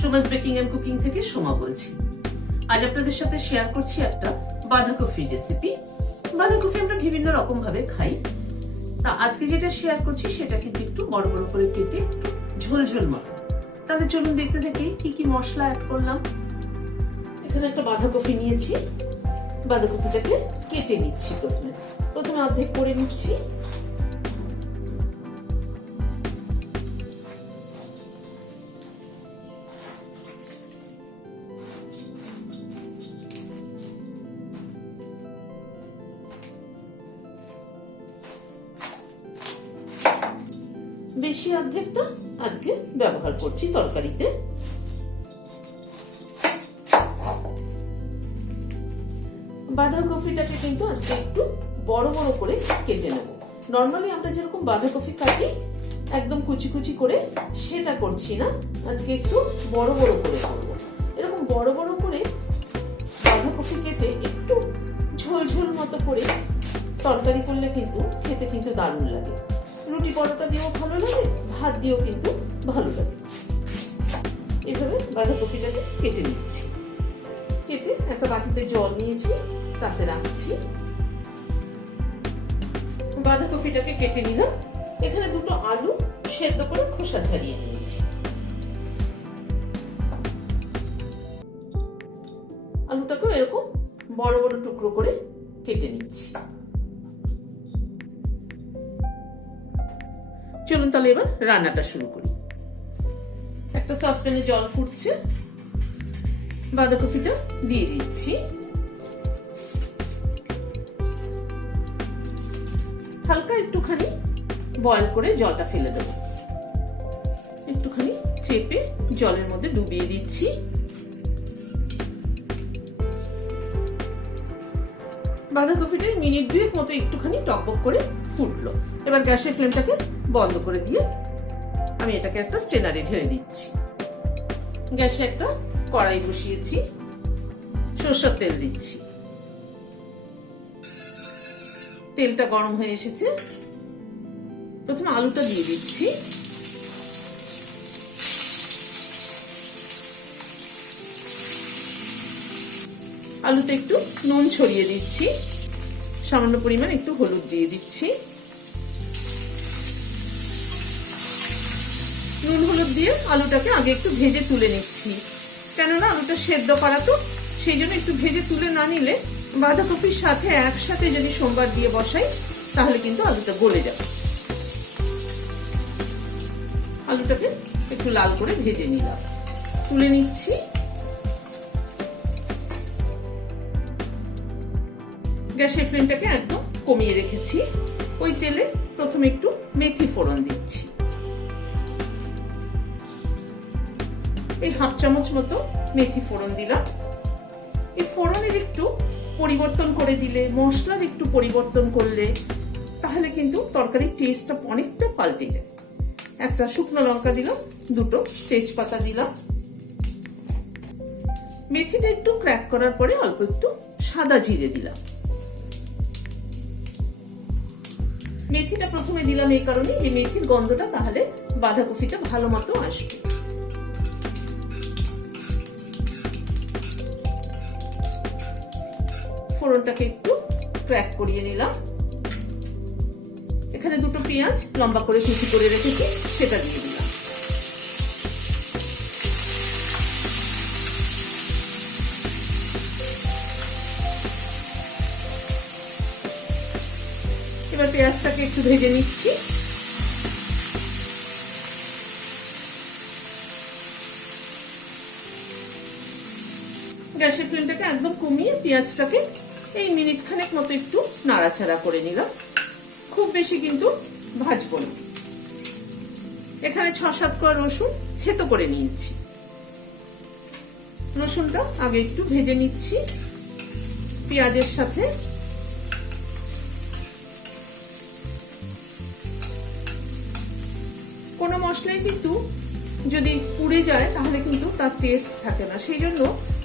Soma's baking and cooking থেকে সোমা বলছি। আজ আপনাদের সাথে শেয়ার করছি একটা বাঁধাকপি রেসিপি। বাঁধাকপি আমরা বিভিন্ন রকম ভাবে খাই, তা আজকে যেটা শেয়ার করছি সেটা কিন্তু একটু বড় বড় করে কেটে একটু ঝোলঝোল মতো। তাহলে চলুন দেখতে থাকি কি কি মশলা অ্যাড করলাম। এখানে একটা বাঁধাকপি নিয়েছি, বাঁধাকপিটাকে কেটে নিচ্ছি। প্রথমে অর্ধেক করে নিচ্ছি। বেশি অর্ধেকটা আজকে ব্যবহার করছি তরকারিতে। বাঁধাকপিটাকে কিন্তু আজকে একটু বড় বড় করে কেটে নেব। নর্মালি আমরা যেরকম বাঁধাকপি কাটি একদম কুচি কুচি করে, সেটা করছি না, আজকে একটু বড় বড় করে করবো। এরকম বড় বড় করে বাঁধাকপি কেটে একটু ঝোল ঝোল মতো করে তরকারি করলে কিন্তু খেতে কিন্তু দারুণ লাগে। রুটি পরোটা দিয়েও ভালো লাগে, ভাত দিয়েও কিন্তু ভালো লাগে। এভাবে বাঁধাকপিটাকে কেটে নিচ্ছি। কেটে একটা বাটিতে জল নিয়েছি, তাতে রাখছি। বাঁধাকপিটাকে কেটে নিলাম। এখানে দুটো আলু সেদ্ধ করে খোসা ছাড়িয়ে নিয়েছি। আলুটাকেও এরকম বড় বড় টুকরো করে কেটে নিচ্ছি। চলুন তাহলে এবার রান্নাটা শুরু করি। একটা সসপ্যানে জল ফুটছে, বাঁধাকপিটা দিয়ে দিচ্ছি। হালকা একটুখানি বয়েল করে জলটা ফেলে দেবো। একটুখানি চেপে জলের মধ্যে ডুবিয়ে দিচ্ছি। বাঁধাকপিটা মিনিট দুয়েক মতো একটুখানি টকবক করে ফুটলো। এবার গ্যাসের ফ্লেমটাকে বন্ধ করে দিয়ে আমি এটাকে একটা স্ট্রেনারে ঢেলে দিচ্ছি। গ্যাসে একটা কড়াই বসিয়েছি, সরষের তেল দিচ্ছি। তেলটা গরম হয়ে এসেছে, প্রথমে আলুটা দিয়ে দিচ্ছি। আলুতে একটু নুন ছড়িয়ে দিচ্ছি, সামান্য পরিমাণ একটু হলুদ দিয়ে দিচ্ছি। নুন হলুদ দিয়ে আলুটাকে আগে একটু ভেজে তুলে নিচ্ছি, কেননা আলুটা সেদ্ধ করা তো, সেই জন্য একটু ভেজে তুলে না নিলে বাঁধাকপির সাথে একসাথে যদি সোমবার দিয়ে বসাই তাহলে কিন্তু আলুটা গলে যাবে। আলুটাকে একটু লাল করে ভেজে নিলাম, তুলে নিচ্ছি। গ্যাসের ফ্লেমটাকে একদম কমিয়ে রেখেছি। ওই তেলে প্রথমে একটু মেথি ফোড়ন দিচ্ছি। এই হাফ চামচ মতো মেথি ফোড়ন দিলাম। এই ফোড়নের একটু পরিবর্তন করে দিলে, মশলার একটু পরিবর্তন করলে তাহলে কিন্তু তরকারির টেস্টটা অনেকটা পাল্টে যায়। একটা শুকনো লঙ্কা দিলাম, দুটো তেজপাতা দিলাম। মেথিটা একটু ক্র্যাক করার পরে অল্প একটু সাদা জিরে দিলাম। মেথিটা প্রথমে দিলাম এই কারণে যে মেথির গন্ধটা তাহলে বাঁধাকপিতে ভালো মতো আসবে। ফোড়নটাকে একটু ক্র্যাক করিয়ে নিলাম। এখানে দুটো পেঁয়াজ লম্বা করে কুচি করে রেখেছি, সেটা দিয়ে দিলাম। এবার পেঁয়াজটাকে একটু ভেজে নিচ্ছি। গ্যাসের ফ্লেমটাকে একদম কমিয়ে পেঁয়াজটাকে এই মিনিট খানেক মতো একটু নাড়াচাড়া করে নিলাম। খুব বেশি কিন্তু ভাজবো না। এখানে 6-7 কোয়া রসুন থেতো করে নিয়েছি। রসুনটা আগে একটু ভেজে নিচ্ছি পেঁয়াজের সাথে। কোনো মশলাই কিন্তু যদি পুড়ে যায় তাহলে কিন্তু তার টেস্ট থাকে না, সেই জন্য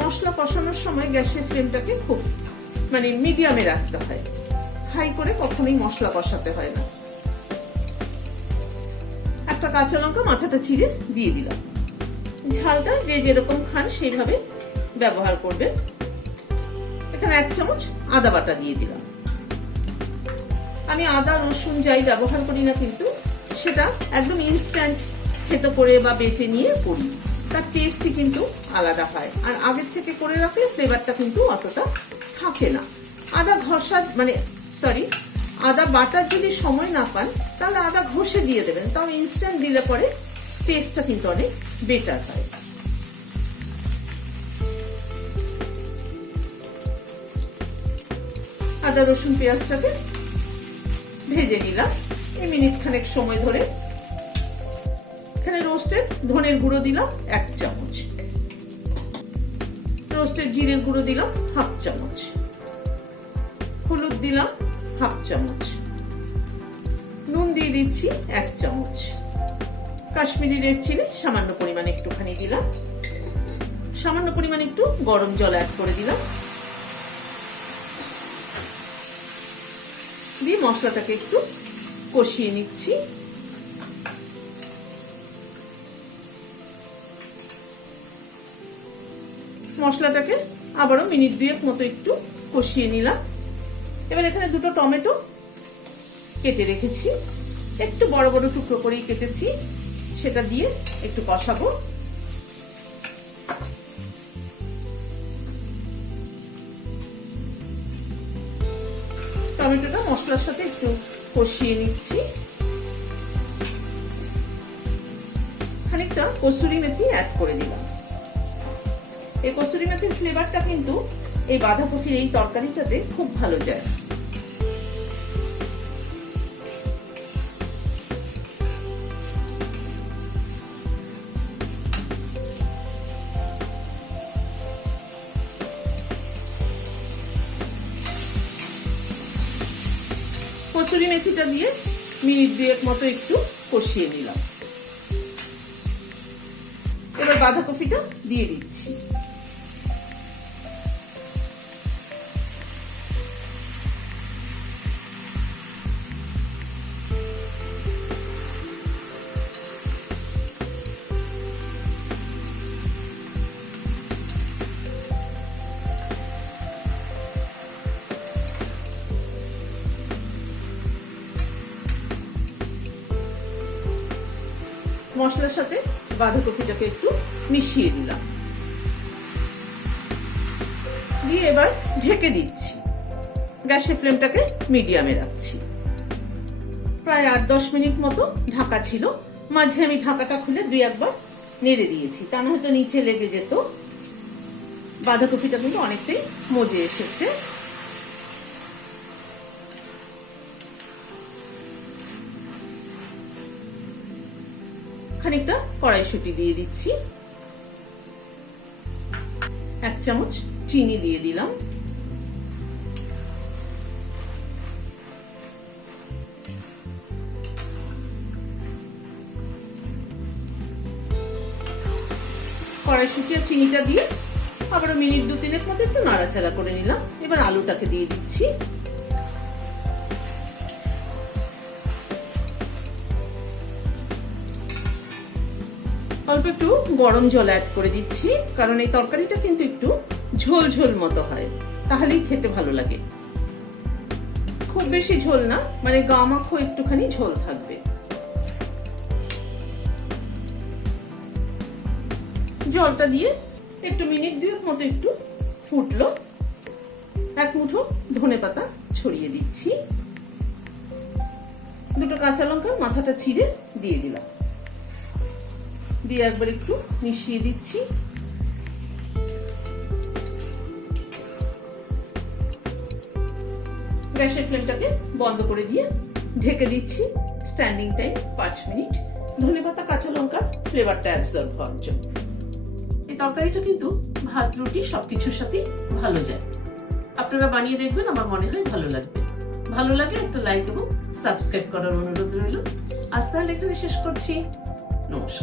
মশলা কষানোর সময় গ্যাসের ফ্লেমটাকে খুব মিডিয়ামে রাখতে হয়। হাই করে কখনোই মশলা কষাতে হয় না। একটা কাঁচা লঙ্কা মাথাটা চিড়ে দিয়ে দিলাম। ঝালটা যে যেরকম খান সেইভাবে ব্যবহার করবেন। এখানে 1 চামচ আদা বাটা দিয়ে দিলাম। আমি আদা রসুন যাই ব্যবহার করি না কিন্তু সেটা একদম ইনস্ট্যান্ট থেতো করে বা বেটে নিয়ে করি, তার টেস্টই কিন্তু আলাদা হয়। আর আগের থেকে করে রাখলে ফ্লেভারটা কিন্তু অতটা থাকে না। আদা ঘষা আদা বাটার যদি সময় না পান তাহলে আদা ঘষে দিয়ে দেবেন, তাও ইনস্ট্যান্ট দিলে পরে টেস্টটা কিন্তু অনেক বেটার হয়। আদা রসুন পেঁয়াজটাকে ভেজে নিলাম এই মিনিট খানেক সময় ধরে। এখানে রোস্টেড ধনের গুঁড়ো দিলাম 1 চামচ, রোস্টেড জিরের গুঁড়ো দিলাম 1/2 চামচ, হলুদ দিলাম 1/2 চামচ, নুন দিয়ে দিচ্ছি 1 চামচ, কাশ্মীরি রেড চিলি সামান্য পরিমাণে একটুখানি দিলাম, সামান্য পরিমাণে একটু গরম জল অ্যাড করে দিলাম, দিয়ে মশলাটাকে একটু কষিয়ে নিচ্ছি। মশলাটাকে আবারও মিনিট 2 মতো একটু কষিয়ে নিলাম। এবার এখানে 2টো টমেটো কেটে রেখেছি, একটু বড় বড় টুকরো করেই কেটেছি, সেটা দিয়ে একটু কষাবো। টমেটোটা মশলার সাথে একটু কষিয়ে নিচ্ছি। খানিকটা কসুরি মেথি অ্যাড করে দিলাম। এই কসুরি মেথির ফ্লেভারটা কিন্তু এই বাঁধাকপির এই তরকারিটাতে খুব ভালো যায়। কসুরি মেথিটা দিয়ে মিনিট 2 মতো একটু কষিয়ে নিলাম। এবার বাঁধাকপিটা দিয়ে দিচ্ছি। মশলার সাথে বাঁধাকপিটাকে একটু মিশিয়ে দিলাম, দিয়ে এবার ঢেকে দিচ্ছি। গ্যাসের ফ্লেমটাকে মিডিয়ামে রাখছি। প্রায় 8-10 মিনিট মতো ঢাকা ছিল। মাঝে আমি ঢাকাটা খুলে 2-1 বার নেড়ে দিয়েছি, তা না হয়তো নিচে লেগে যেত। বাঁধাকপিটা কিন্তু অনেকটাই মজে এসেছে। খানিকটা কড়াইশুঁটি দিয়ে দিচ্ছি, 1 চামচ চিনি দিয়ে দিলাম, কড়াইশুঁটি আর চিনিটা দিয়ে আবার মিনিট 2-3 মতো একটু নাড়াচাড়া করে নিলাম। এবার আলুটাকে দিয়ে দিচ্ছি। অল্প একটু গরম জল অ্যাড করে দিচ্ছি, কারণ এই তরকারিটা কিন্তু একটু ঝোল ঝোল মতো হয়, তাহলেই খেতে ভালো লাগে। খুব বেশি ঝোল না, মানে গামাখো একটুখানি ঝোল থাকবে। জলটা দিয়ে একটু মিনিট 2 মতো একটু ফুটলো। 1 মুঠো ধনেপাতা ছড়িয়ে দিচ্ছি, 2টো কাঁচা লঙ্কার মাথাটা চিড়ে দিয়ে দিলাম, দিয়ে একবার একটু মিশিয়ে দিচ্ছি। গ্যাসের ফ্লেমটাকে বন্ধ করে দিয়ে ঢেকে দিচ্ছি। স্ট্যান্ডিং টাইম 5 মিনিট, ধনেপাতা কাঁচা লঙ্কার ফ্লেভারটা অ্যাবজর্ব হওয়ার জন্য। এই তরকারিটা কিন্তু ভাত রুটি সবকিছুর সাথেই ভালো যায়। আপনারা বানিয়ে দেখবেন, আমার মনে হয় ভালো লাগবে। ভালো লাগলে একটা লাইক এবং সাবস্ক্রাইব করার অনুরোধ রইল। আজ তাহলে এখানে শেষ করছি। নমস্কার।